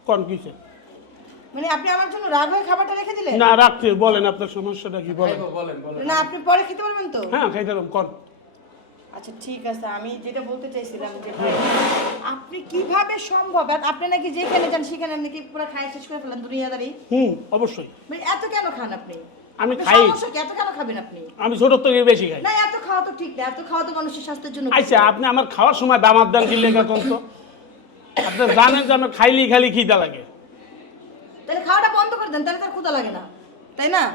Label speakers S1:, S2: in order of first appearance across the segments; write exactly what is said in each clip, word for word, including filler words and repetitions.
S1: কোন কিসে?
S2: মানে আপনি আমার জন্য রাগ হয়ে খাবারটা রেখে দিলেন?
S1: না রাখছি, বলেন আপনার সমস্যাটা কি বলেন।
S3: বলেন বলেন।
S2: না আপনি পরে খেতে পারবেন তো?
S1: হ্যাঁ খাইতে পারবেন, কোন।
S2: আচ্ছা ঠিক আছে, আমি যেটা বলতে চাইছিলাম যে ভাই, আপনি কিভাবে সম্ভব আর আপনি নাকি যেখানে যান সেখানে নাকি পুরো খাই শেষ করে ফেলেন দুনিয়াদারি?
S1: হুম অবশ্যই।
S2: মানে এত কেন খান আপনি?
S1: আমি
S2: আপনার
S1: খাই।
S2: সমস্যা কি? এত কেন খাবেন আপনি?
S1: আমি ছোট থেকে বেশি খাই।
S2: না এত খাওয়া তো ঠিক না, এত খাওয়া তো মানুষের স্বাস্থ্যের জন্য।
S1: আচ্ছা আপনি আমার খাওয়ার সময় দামার দান কি লেখা কোন তো? আপনি জানেন যে আমার খাইলি খালি খিদা লাগে।
S2: তাহলে খাওয়াটা বন্ধ করে দেন, তাহলে তার ক্ষুধা লাগে না, তাই না?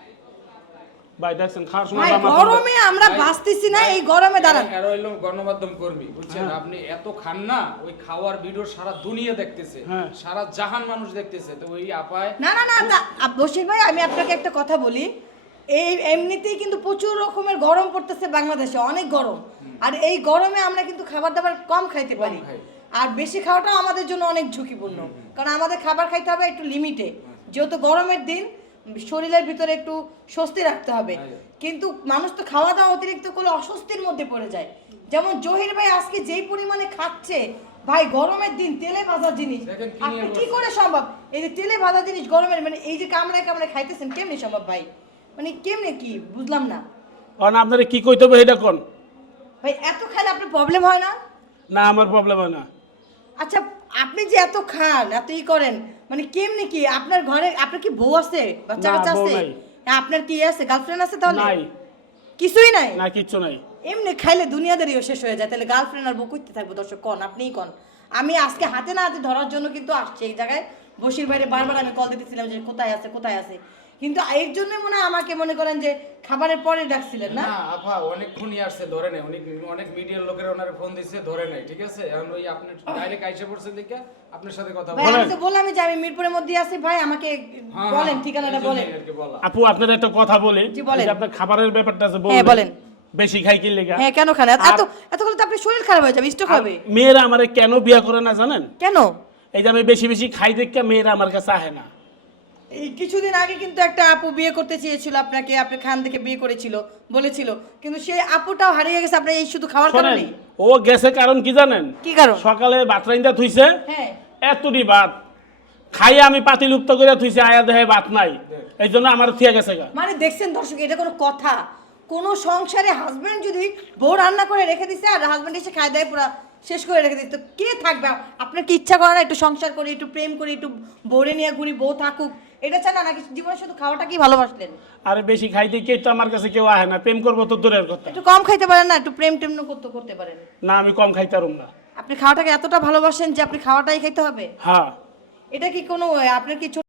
S1: ভাই দেখছেন খাওয়ার সময়
S2: ভাই
S1: দামার
S2: গরমে আমরা বাঁচতেছি না, এই গরমে দাঁড়ান।
S3: আর হইলো গণমাধ্যম কর্মী, বুঝছেন? আপনি এত খান না, ওই খাওয়ার ভিডিও সারা দুনিয়া দেখতেছে,
S1: হ্যাঁ।
S3: সারা জাহান মানুষ দেখতেছে, তো ওই আপায়
S2: না না না তা- আপ- বশির ভাই আমি আপনাকে একটা কথা বলি, এই এমনিতেই কিন্তু প্রচুর রকমের গরম পড়তেছে বাংলাদেশে, অনেক গরম। আর এই গরমে আমরা কিন্তু খাবার দাবার কম খাইতে পারি,
S3: খাই।
S2: আর বেশি খাওয়াটাও আমাদের জন্য অনেক ঝুঁকিপূর্ণ, কারণ আমাদের খাবার খাইতে হবে একটু লিমিটে, যেহেতু গরমের দিন শরীরের ভিতরে একটু স্বস্তি রাখতে হবে। কিন্তু মানুষ তো খাওয়া দাওয়া অতিরিক্ত করলে অস্বস্তির মধ্যে পড়ে যায়। যেমন জহির ভাই আজকে যেই পরিমাণে খাচ্ছে, ভাই গরমের দিন তেলে ভাজা জিনিস
S3: দেখেন কি
S2: আপনি
S3: নিয়ে
S2: কি করে সম্ভব? এই যে তেলে ভাজা জিনিস গরমের, মানে এই যে কামড়ায় কামড়ায় খাইতেছেন, কেমনে সম্ভব ভাই? মানে কেমনে কি বুঝলাম না
S1: কারণ আপনারা কি কইতে হবে এটা কোন।
S2: ভাই। এত খাইলে আপনার প্রবলেম হয় না?
S1: না আমার প্রবলেম হয় না।
S2: আচ্ছা আপনি যে এত খান, এত ই করেন, মানে কেমনে কি? আপনার ঘরে আপনার কি বউ আছে, বাচ্চা
S1: না,
S2: কাচ্চা
S1: বউ
S2: আছে?
S1: নাই।
S2: হ্যাঁ, আপনার কি আছে, গার্লফ্রেন্ড আছে? তাহলে
S1: নাই।
S2: কিছুই নাই?
S1: না কিচ্ছু নাই।
S2: এমনি খাইলে দুনিয়াদারিও শেষ হয়ে যায়, তাহলে গার্লফ্রেন্ড আর বউ করতে থাকবো? দর্শক কন, আপনিই কন। আমি আজকে হাতে না হাতে ধরার জন্য কিন্তু আসছি এই জায়গায়, বসির বাইরে বারবার আমি কল দিতেছিলাম যে কোথায় আছে কোথায় আছে, কিন্তু এর জন্য মনে হয় আমাকে মনে করেন যে খাবারের পরে ডাকছিলেন না?
S3: না আপা অনেকক্ষণই আসছে, ধরে নাই, অনেক অনেক মিডিয়ার লোকেরা ওনারে ফোন দিচ্ছে, ধরে নাই, ঠিক আছে? এখন ওই আপনি ডাইরেক্ট আইসা পড়ছেন দেখে আপনার সাথে কথা
S2: ভাই
S3: বলেন।
S2: আমি তো বললাম যে আমি মিরপুরের মধ্যে আছি, ভাই আমাকে
S3: হ্যাঁ,
S2: বলেন
S3: হ্যাঁ,
S2: ঠিকানাটা
S3: এই জন্যই
S2: বলেন।
S3: আর কি বলা।
S1: আপু আপনার একটা কথা বলি,
S2: জি, বলেন।
S1: এই যে আপনার খাবারের ব্যাপারটা আছে
S2: হ্যাঁ, বলেন।
S1: বেশি খাই কি লেগা?
S2: হ্যাঁ কেন খান? এত
S1: আর-
S2: এত করলে তো আপনার শরীর খারাপ হয়ে যাবে, স্ট্রোক হবে।
S1: মেয়েরা আমারে কেন বিয়া করে না জানেন?
S2: কেন?
S1: এই যে আমি বেশি বেশি খাই দেখে মেয়েরা আমার কাছে আহে না।
S2: এই কিছুদিন আগে কিন্তু একটা আপু বিয়ে করতে চেয়েছিল আপনাকে, আপনি খান থেকে বিয়ে করেছিল বলেছিল, কিন্তু সেই আপুটাও হারিয়ে গেছে আপনার এই শুধু খাওয়ার
S1: শোনেন,
S2: কারণে।
S1: ও গেছে কারণ কি জানেন?
S2: কি কারণ?
S1: সকালে ভাত রাইন্দা থুইছে,
S2: হ্যাঁ
S1: এতটি ভাত খাইয়া আমি পাতি লুপ্ত করে থুইছে, আয়া দেহে ভাত নাই, এই জন্য আমার থিয়া গেছে গা।
S2: মানে দেখছেন দর্শক, এটা কোনো কথা? কোন সংসারে হাজবেন্ড যদি বউ রান্না করে রেখে দিছে আর হাজবেন্ড এসে খায় দেয় পুরো শেষ করে রেখে দিচ্ছে, তো কে থাকবে? আপনার কি ইচ্ছা করে না একটু সংসার করি, একটু প্রেম করি, একটু বউরে নিয়ে ঘুরি, বউ থাকুক, এটা চান না? নাকি জীবনে শুধু খাওয়াটা কি ভালোবাসলেন?
S1: আর বেশি খাই দেখে তো আমার কাছে কেউ আহে না, প্রেম করবো তো দূরের কথা।
S2: একটু কম খাইতে পারেন না? একটু প্রেম টেম করতে করতে পারেন
S1: না আমি কম খাইতারুম না।
S2: আপনি খাওয়াটাকে এতটা ভালোবাসেন যে আপনি খাওয়াটাই খেতে হবে?
S1: হ্যাঁ।
S2: এটা কি কোনো, আপনার কি ছোট